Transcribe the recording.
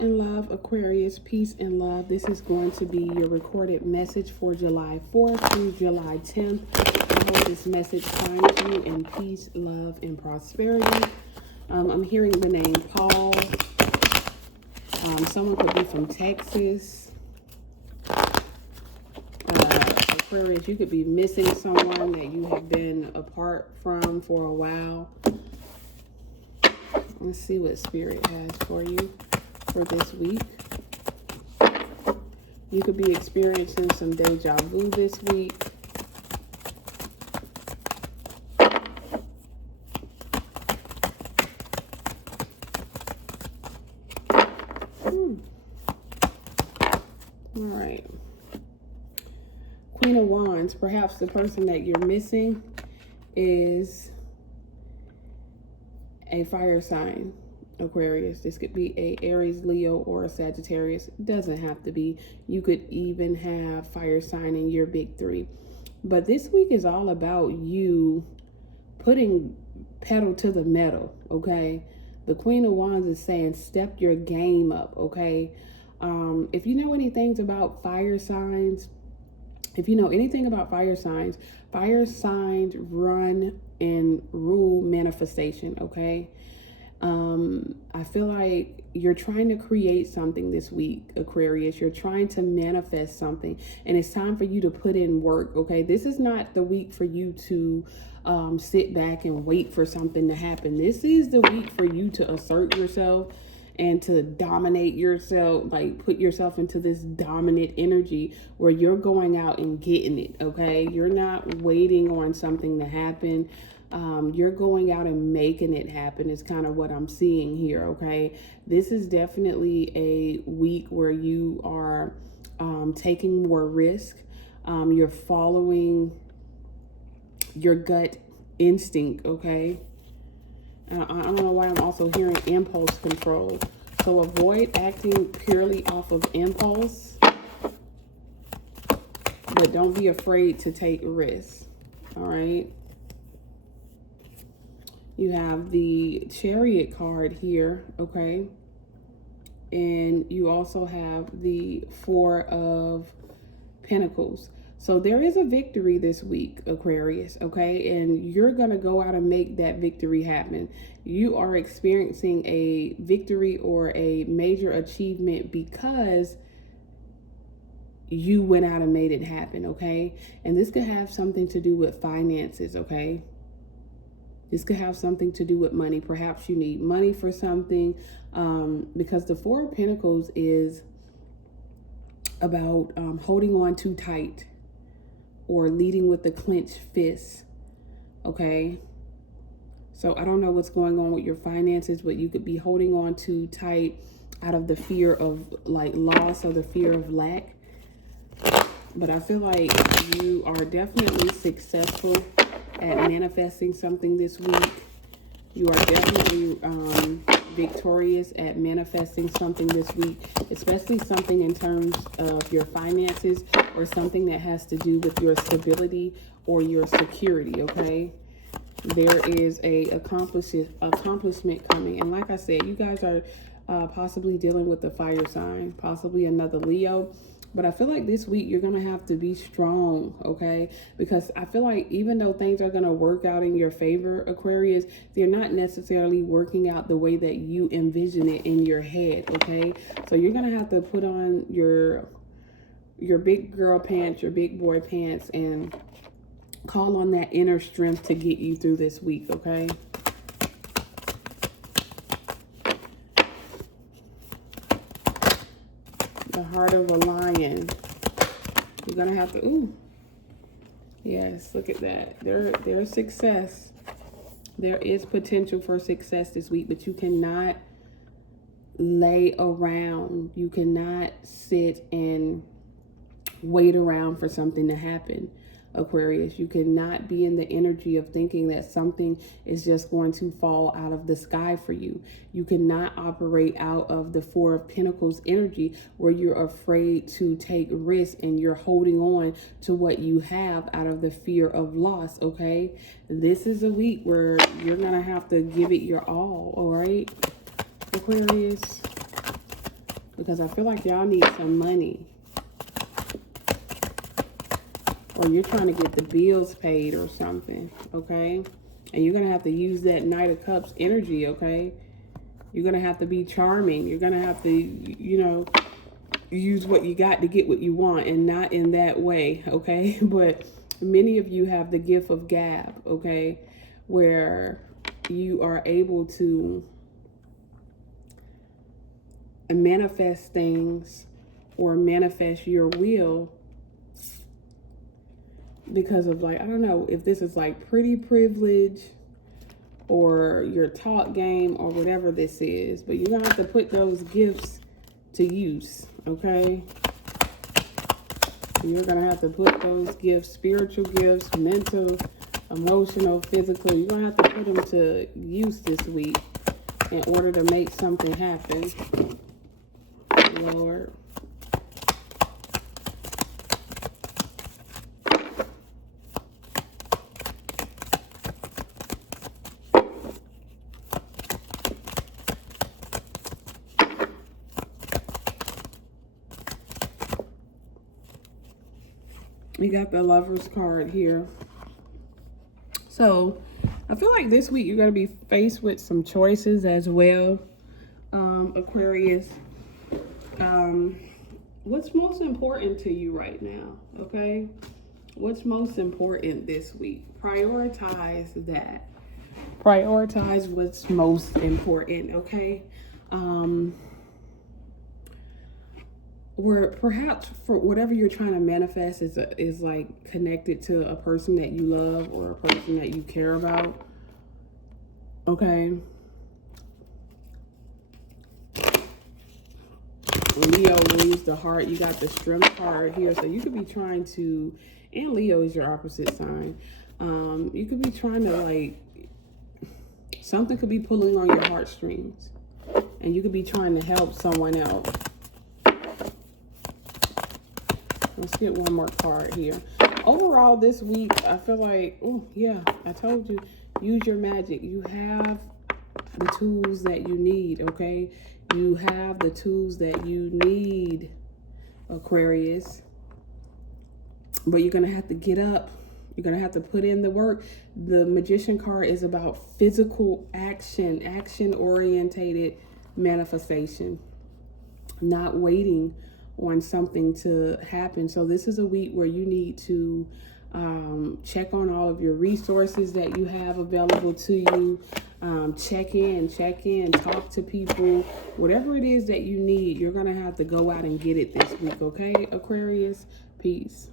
and love, Aquarius, peace and love. This is going to be your recorded message for July 4th through July 10th. I hope this message finds you in peace, love, and prosperity. I'm hearing the name Paul. Someone could be from Texas. Aquarius, you could be missing someone that you have been apart from for a while. Let's see what Spirit has for you for this week. You could be experiencing some deja vu this week. All right. Queen of Wands. Perhaps the person that you're missing is a fire sign, Aquarius. This could be a Aries, Leo, or a Sagittarius. It doesn't have to be. You could even have fire sign in your big three. But this week is all about you putting pedal to the metal, okay? The Queen of Wands is saying step your game up, okay? If you know anything about fire signs, fire signs run and rule manifestation, okay? I feel like you're trying to create something this week, Aquarius. You're trying to manifest something, and it's time for you to put in work, okay? This is not the week for you to sit back and wait for something to happen. This is the week for you to assert yourself and to dominate yourself, like put yourself into this dominant energy where you're going out and getting it, okay? You're not waiting on something to happen. You're going out and making it happen is kind of what I'm seeing here, okay? This is definitely a week where you are taking more risk. You're following your gut instinct, okay? I don't know why I'm also hearing impulse control. So avoid acting purely off of impulse, but don't be afraid to take risks, all right? You have the Chariot card here, okay? And you also have the Four of Pentacles. So there is a victory this week, Aquarius, okay? And you're going to go out and make that victory happen. You are experiencing a victory or a major achievement because you went out and made it happen, okay? And this could have something to do with finances, okay? This could have something to do with money. Perhaps you need money for something, because the Four of Pentacles is about holding on too tight or leading with the clenched fist, okay? So I don't know what's going on with your finances, but you could be holding on too tight out of the fear of like loss or the fear of lack. But I feel like you are definitely successful at manifesting something this week. You are definitely victorious at manifesting something this week, especially something in terms of your finances or something that has to do with your stability or your security, okay? There is a accomplishment coming. And like I said, you guys are possibly dealing with a fire sign, possibly another Leo. But I feel like this week you're going to have to be strong, okay? Because I feel like even though things are going to work out in your favor, Aquarius, they're not necessarily working out the way that you envision it in your head, okay? So you're going to have to put on your big girl pants, your big boy pants, and call on that inner strength to get you through this week, okay? The heart of a lion. You're gonna have to, ooh, yes, look at that. There's success. There is potential for success this week, but you cannot lay around. You cannot sit and wait around for something to happen, Aquarius. You cannot be in the energy of thinking that something is just going to fall out of the sky for you. You cannot operate out of the Four of Pentacles energy where you're afraid to take risks and you're holding on to what you have out of the fear of loss, okay? This is a week where you're going to have to give it your all right, Aquarius? because I feel like y'all need some money. Or you're trying to get the bills paid or something, okay? And you're going to have to use that Knight of Cups energy, okay? You're going to have to be charming. You're going to have to, you know, use what you got to get what you want, and not in that way, okay? But many of you have the gift of gab, okay? Where you are able to manifest things or manifest your will because of, like, I don't know if this is like pretty privilege or your talk game or whatever this is, but you're gonna have to put those gifts to use, okay? You're gonna have to put those gifts, spiritual gifts, mental, emotional, physical, you're gonna have to put them to use this week in order to make something happen. Lord. We got the Lover's card here. So I feel like this week you're going to be faced with some choices as well, Aquarius. What's most important to you right now, okay? What's most important this week? Prioritize that. Prioritize what's most important, okay? Where perhaps for whatever you're trying to manifest is like connected to a person that you love or a person that you care about, okay? Leo rules the heart. You got the Strength card here, so you could be trying to, and Leo is your opposite sign. You could be trying to, like, something could be pulling on your heartstrings, and you could be trying to help someone else. Let's get one more card here. Overall, this week, I feel like, oh, yeah, I told you, use your magic. You have the tools that you need, okay? You have the tools that you need, Aquarius. But you're going to have to get up. You're going to have to put in the work. The Magician card is about physical action, action-orientated manifestation, not waiting on something to happen. So this is a week where you need to check on all of your resources that you have available to you. Check in, talk to people. Whatever it is that you need, you're going to have to go out and get it this week, okay, Aquarius? Peace.